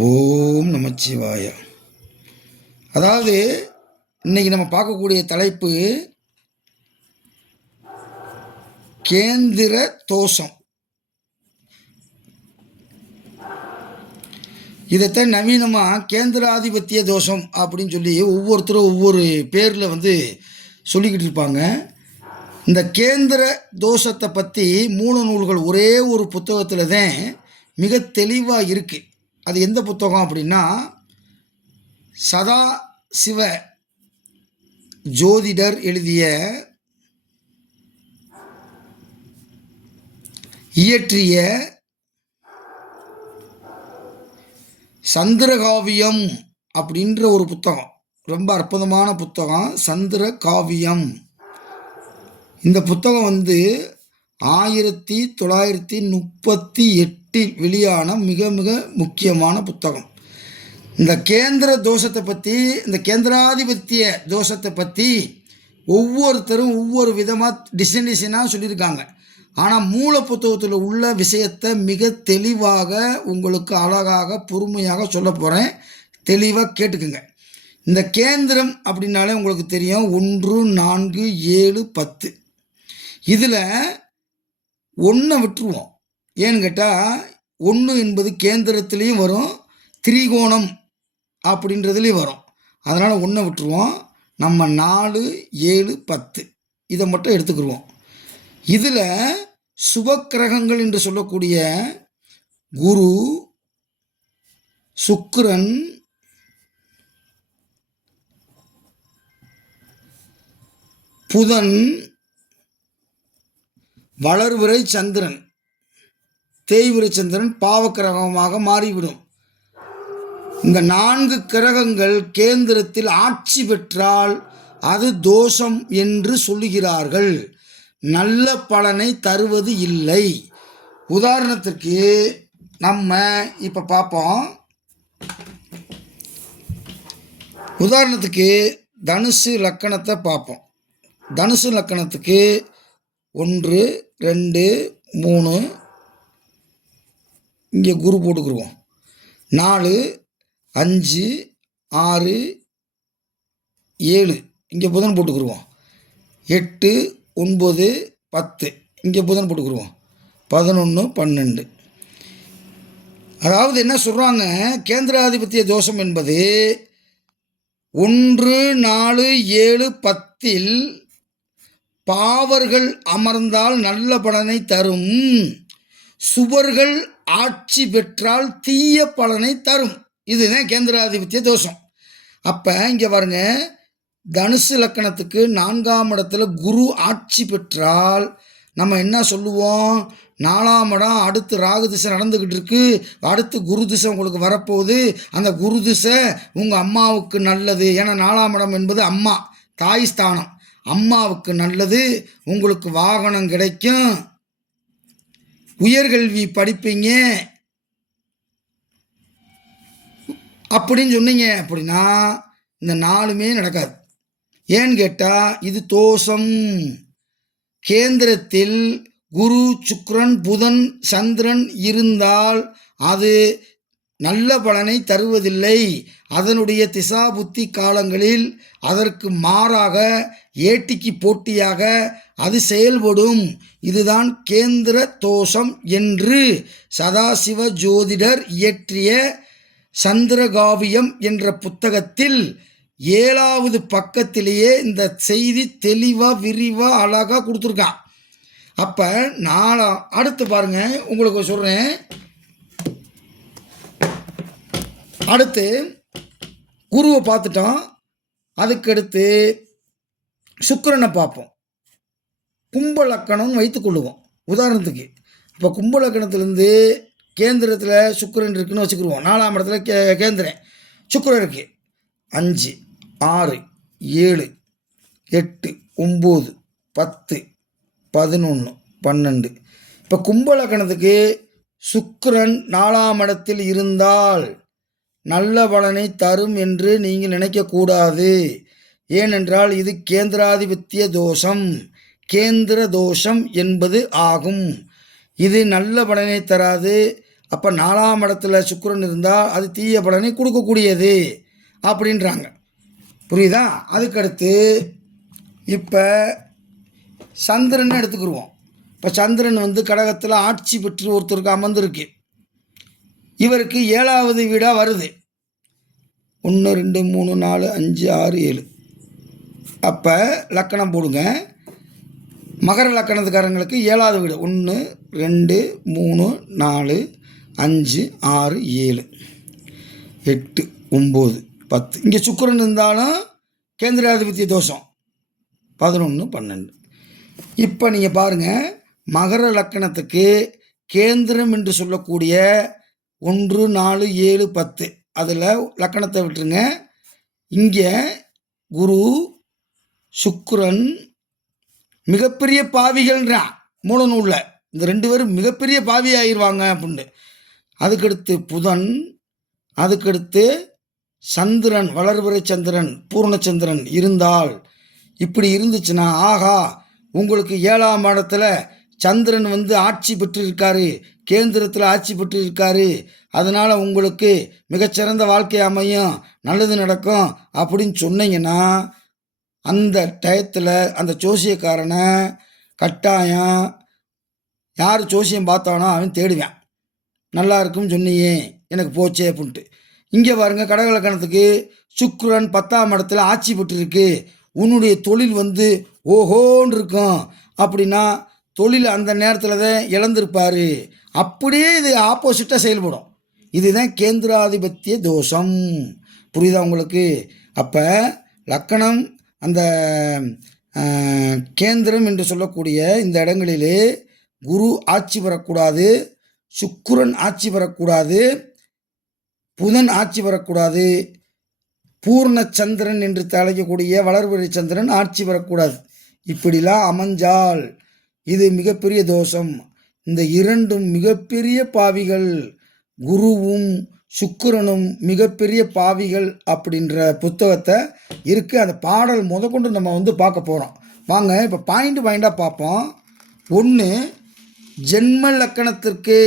ஓம் நமச்சிவாய. அதாவது இன்னைக்கு நம்ம பார்க்கக்கூடிய தலைப்பு கேந்திர தோஷம். இதைத்தான் நவீனமாக கேந்திராதிபத்திய தோஷம் அப்படின்னு சொல்லி ஒவ்வொருத்தரும் ஒவ்வொரு பேரில் சொல்லிக்கிட்டு இருப்பாங்க. இந்த கேந்திர தோஷத்தை பற்றி மூல நூல்கள் ஒரே ஒரு புத்தகத்தில் தான் மிக தெளிவாக இருக்குது. அது எந்த புத்தகம் அப்படின்னா சதா சிவ ஜோதிடர் எழுதிய இயற்றிய சந்திரகாவியம் அப்படின்ற ஒரு புத்தகம். ரொம்ப அற்புதமான புத்தகம் சந்திரகாவியம். இந்த புத்தகம் 1938 வெளியான மிக மிக முக்கியமான புத்தகம். இந்த கேந்திர தோஷத்தை பற்றி, இந்த கேந்திராதிபத்திய தோஷத்தை பற்றி ஒவ்வொருத்தரும் ஒவ்வொரு விதமாக டிசைனாக சொல்லியிருக்காங்க. ஆனால் மூல புத்தகத்தில் உள்ள விஷயத்தை மிக தெளிவாக உங்களுக்கு அழகாக பொறுமையாக சொல்ல போகிறேன். தெளிவாக கேட்டுக்குங்க. இந்த கேந்திரம் அப்படின்னாலே உங்களுக்கு தெரியும் 1, 4, 7, 10. இதில் 1 விட்டுருவோம். ஏன்னு கேட்டால் 1 என்பது கேந்திரத்துலேயும் வரும், திரிகோணம் அப்படின்றதுலேயும் வரும். அதனால் 1 விட்டுருவோம். நம்ம 4, 7, 10 இதை மட்டும் எடுத்துக்கிடுவோம். இதில் சுபக்கிரகங்கள் என்று சொல்லக்கூடிய குரு, சுக்கிரன், புதன், வளர்விரை சந்திரன், தேய்விரை சந்திரன் பாவக்கிரகமாக மாறிவிடும். இந்த 4 கிரகங்கள் கேந்திரத்தில் ஆட்சி பெற்றால் அது தோஷம் என்று சொல்லுகிறார்கள். நல்ல பலனை தருவது இல்லை. உதாரணத்திற்கு நம்ம இப்போ பார்ப்போம். உதாரணத்துக்கு தனுசு லக்கணத்தை பார்ப்போம். தனுசு லக்கணத்துக்கு 1, 2, 3 இங்கே குரு போட்டுக்குருவோம். 4, 5, 6, 7 இங்கே புதன் போட்டுக்குருவோம். 8, 9, 10 இங்கே புதன் போட்டுக்குருவோம். 11, 12. அதாவது என்ன சொல்கிறாங்க, கேந்திராதிபத்திய தோஷம் என்பது 1, 4, 7, 10 பாவர்கள் அமர்ந்தால் நல்ல பலனை தரும், சுவர்கள் ஆட்சி பெற்றால் தீய பலனை தரும். இதுதான் கேந்திராதிபத்திய தோஷம். அப்போ இங்கே பாருங்க, தனுசு லக்கணத்துக்கு 4ஆம் இடத்துல குரு ஆட்சி பெற்றால் நம்ம என்ன சொல்லுவோம், 4ஆம் இடம் அடுத்து ராகு திசை நடந்துக்கிட்டு இருக்கு, அடுத்து குரு திசை உங்களுக்கு வரப்போகுது. அந்த குரு திசை உங்கள் அம்மாவுக்கு நல்லது. ஏன்னா 4ஆம் இடம் என்பது அம்மா, தாய் ஸ்தானம். அம்மாவுக்கு நல்லது, உங்களுக்கு வாகனம் கிடைக்கும், உயர்கல்வி படிப்பீங்க அப்படின்னு சொன்னீங்க. அப்படின்னா இந்த 4மே நடக்காது. ஏன்னு கேட்டால் இது தோஷம். கேந்திரத்தில் குரு, சுக்கிரன், புதன், சந்திரன் இருந்தால் அது நல்ல பலனை தருவதில்லை. அதனுடைய திசா புத்தி காலங்களில் அதற்கு மாறாக ஏட்டிக்கு போட்டியாக அது செயல்படும். இதுதான் கேந்திர தோஷம் என்று சதாசிவ ஜோதிடர் இயற்றிய சந்திரகாவியம் என்ற புத்தகத்தில் 7வது பக்கத்திலேயே இந்த செய்தி தெளிவாக விரிவாக அழகாக கொடுத்துருக்கான். அப்போ அடுத்து பாருங்கள், உங்களுக்கு சொல்கிறேன். அடுத்து குருவை பார்த்துட்டோம். அதுக்கடுத்து சுக்கிரனை பார்ப்போம். கும்ப லக்கணம்னு வைத்துக்கொள்ளுவோம் உதாரணத்துக்கு. இப்போ கும்ப லக்கணத்துலேருந்து கேந்திரத்தில் சுக்கிரன் இருக்குன்னு வச்சுக்கிடுவோம். 4ஆம் இடத்துல கேந்திரன் சுக்கிரன் இருக்குது. 5, 6, 7, 8, 9, 10, 11, 12. இப்போ கும்ப லக்கணத்துக்கு சுக்கிரன் 4ஆம் இடத்தில் இருந்தால் நல்ல பலனை தரும் என்று நீங்கள் நினைக்கக்கூடாது. ஏனென்றால் இது கேந்திராதிபத்திய தோஷம், கேந்திர தோஷம் என்பது ஆகும். இது நல்ல பலனை தராது. அப்போ 4ஆம் இடத்துல சுக்கிரன் இருந்தால் அது தீய பலனை கொடுக்கக்கூடியது அப்படின்றாங்க. புரியுதா? அதுக்கடுத்து இப்போ சந்திரன் எடுத்துக்கிடுவோம். இப்போ சந்திரன் வந்து கடகத்தில் ஆட்சி பெற்று ஒருத்தருக்கு அமர்ந்திருக்கு. இவருக்கு 7வது வீடாக வருது. 1 2 3 4 5 6 7. அப்போ லக்கணம் போடுங்க. மகர லக்கணத்துக்காரங்களுக்கு 7வது வீடு 1 2 3 4 5 6 7 8 9 10. இங்கே சுக்கிரன் இருந்தாலும் கேந்திராதிபத்திய தோஷம் 11 12. இப்போ நீங்கள் பாருங்கள், மகர லக்கணத்துக்கு கேந்திரம் என்று சொல்லக்கூடிய 1 4 7 10 அதில் லக்கணத்தை விட்டுருங்க. இங்கே குரு சுக்கிரன் மிகப்பெரிய பாவிகள்ன்றான் மூலநூலில். இந்த 2 பேரும் மிகப்பெரிய பாவி ஆகிடுவாங்க அப்படின்னு. அதுக்கடுத்து புதன், அதுக்கடுத்து சந்திரன், வளர்பிறை சந்திரன், பூர்ணச்சந்திரன் இருந்தால், இப்படி இருந்துச்சுன்னா ஆகா உங்களுக்கு 7ஆம் இடத்துல சந்திரன் வந்து ஆட்சி பெற்றிருக்காரு, கேந்திரத்தில் ஆட்சி பெற்றிருக்காரு, அதனால் உங்களுக்கு மிகச்சிறந்த வாழ்க்கை அமையும், நல்லது நடக்கும் அப்படின்னு சொன்னீங்கன்னா அந்த டயத்தில் அந்த ஜோசியக்காரனை கட்டாயம் யார் ஜோசியம் பார்த்தானோ அவன் தேடுவேன். நல்லா இருக்குன்னு சொன்னியே எனக்கு போச்சே அப்படின்ட்டு. இங்கே பாருங்கள், கடகலக்கணத்துக்கு சுக்கிரன் 10ஆம் இடத்துல ஆட்சி பெற்றிருக்கு. உன்னுடைய தொழில் வந்து ஓஹோன்னு இருக்கும். அப்படின்னா தொழில் அந்த நேரத்தில் தான் இழந்திருப்பார். அப்படியே இது ஆப்போசிட்டாக செயல்படும். இதுதான் கேந்திராதிபத்திய தோஷம். புரியுதா உங்களுக்கு? அப்போ லக்கணம் அந்த கேந்திரம் என்று சொல்லக்கூடிய இந்த இடங்களிலே குரு ஆட்சி பெறக்கூடாது, சுக்கிரன் ஆட்சி பெறக்கூடாது, புதன் ஆட்சி பெறக்கூடாது, பூர்ணச்சந்திரன் என்று அழைக்கக்கூடிய வளர்பிறை சந்திரன் ஆட்சி பெறக்கூடாது. இப்படிலாம் அமைஞ்சால் இது மிகப்பெரிய தோஷம். இந்த இரண்டும் மிகப்பெரிய பாவிகள். குருவும் சுக்கிரனும் மிகப்பெரிய பாவிகள் அப்படின்ற புத்தகத்தை இருக்குது. அந்த பாடல் முதற்கொண்டு நம்ம வந்து பார்க்க போகிறோம். வாங்க இப்போ பாயிண்டாக பார்ப்போம். 1, ஜென்ம லக்கணத்திற்கு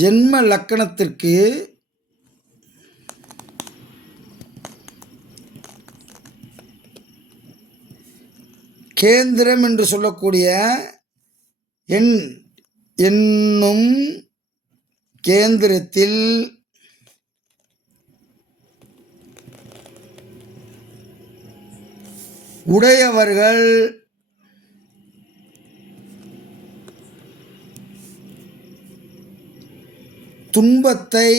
ஜென்ம லக்கணத்திற்கு கேந்திரம் என்று சொல்லக்கூடிய என்னும் கேந்திரத்தில் உடையவர்கள் துன்பத்தை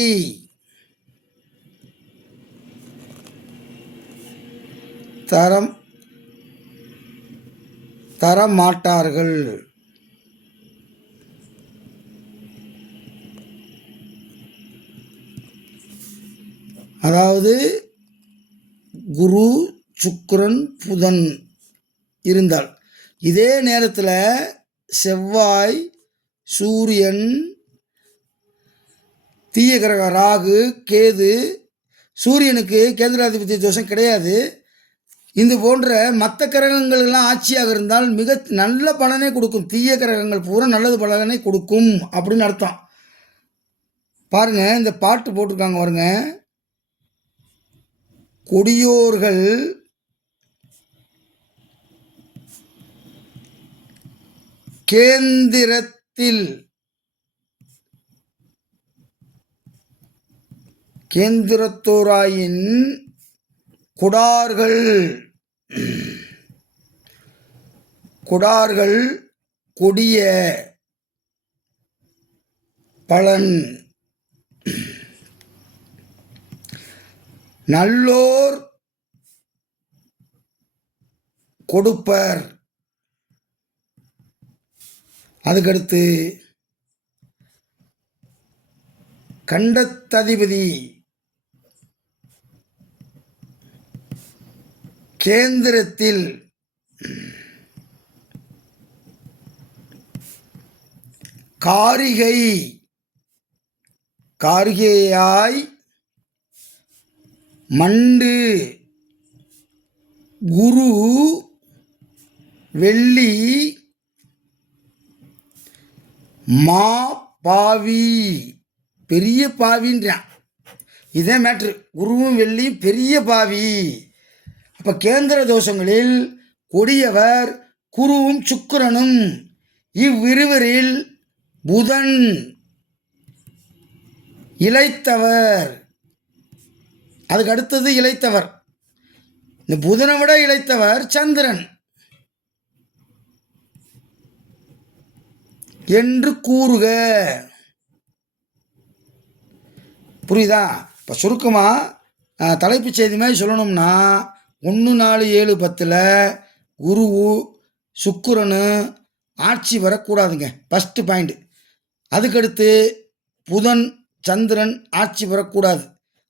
தரமாட்டார்கள். அதாவது குரு சுக்கிரன் புதன் இருந்தால், இதே நேரத்தில் செவ்வாய் சூரியன் தீய கிரக ராகு கேது, சூரியனுக்கு கேந்திராதிபத்திய தோஷம் கிடையாது. இது போன்ற மற்ற கிரகங்கள் எல்லாம் ஆட்சியாக இருந்தால் மிக நல்ல பலனை கொடுக்கும். தீய கிரகங்கள் பூரா நல்லது பலனை கொடுக்கும் அப்படின்னு அர்த்தம். பாருங்க, இந்த பாட்டு போட்டிருக்காங்க பாருங்க. கொடியோர்கள் கேந்திரத்தோராயின் கொடார்கள் கொடிய பலன். நல்லோர் கொடுப்பர். அதுக்கடுத்து கண்டத்ததிபதி கேந்திரத்தில் காரிகையாய் மண்டு குரு வெள்ளி மா பாவி, பெரிய பாவின்றான். இதே மேட்ரு, குருவும் வெள்ளியும் பெரிய பாவி. அப்போ கேந்திர தோஷங்களில் கொடியவர் குருவும் சுக்கிரனும். இவ்விருவரில் புதன் இளைத்தவர். அதுக்கு அடுத்தது இளைத்தவர். இந்த புதனை விட இளைத்தவர் சந்திரன் என்று கூறுக. புரியுதா? இப்போ சுருக்கமாக தலைப்புச் செய்தி மாதிரி சொல்லணும்னா 1, 4, 7, 10 குரு சுக்கிரனு ஆட்சி வரக்கூடாதுங்க, ஃபஸ்ட்டு பாயிண்ட். அதுக்கடுத்து புதன் சந்திரன் ஆட்சி பெறக்கூடாது.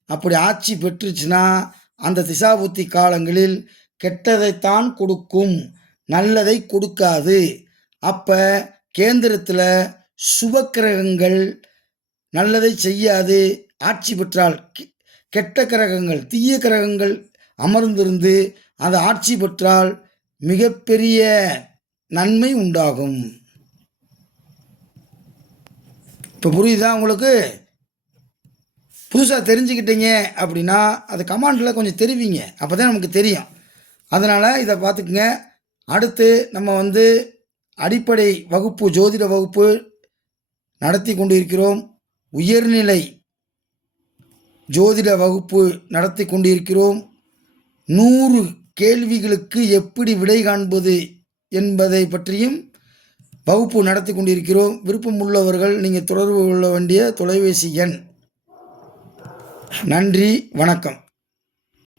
அப்படி ஆட்சி பெற்றுச்சுன்னா அந்த திசாபுத்தி காலங்களில் கெட்டதைத்தான் கொடுக்கும், நல்லதை கொடுக்காது. அப்போ கேந்திரத்தில் சுபக்கிரகங்கள் நல்லதை செய்யாது. ஆட்சி பெற்றால் கெட்ட கிரகங்கள் தீய கிரகங்கள் அமர்ந்திருந்து அந்த ஆட்சி பெற்றால் மிகப்பெரிய நன்மை உண்டாகும். இப்போ புரியுதா உங்களுக்கு? புதுசாக தெரிஞ்சுக்கிட்டீங்க அப்படின்னா அது கமெண்டில் கொஞ்சம் தெரிவிங்க, அப்போ தான் நமக்கு தெரியும். அதனால் இதை பார்த்துக்குங்க. அடுத்து நம்ம அடிப்படை வகுப்பு, ஜோதிட வகுப்பு நடத்தி கொண்டு இருக்கிறோம். உயர்நிலை ஜோதிட வகுப்பு நடத்தி கொண்டிருக்கிறோம். 100 கேள்விகளுக்கு எப்படி விடை காண்பது என்பதை பற்றியும் வகுப்பு நடத்தி கொண்டிருக்கிறோம். விருப்பம் உள்ளவர்கள் நீங்கள் தொடர்பு கொள்ள வேண்டிய தொலைபேசி எண். நன்றி, வணக்கம்.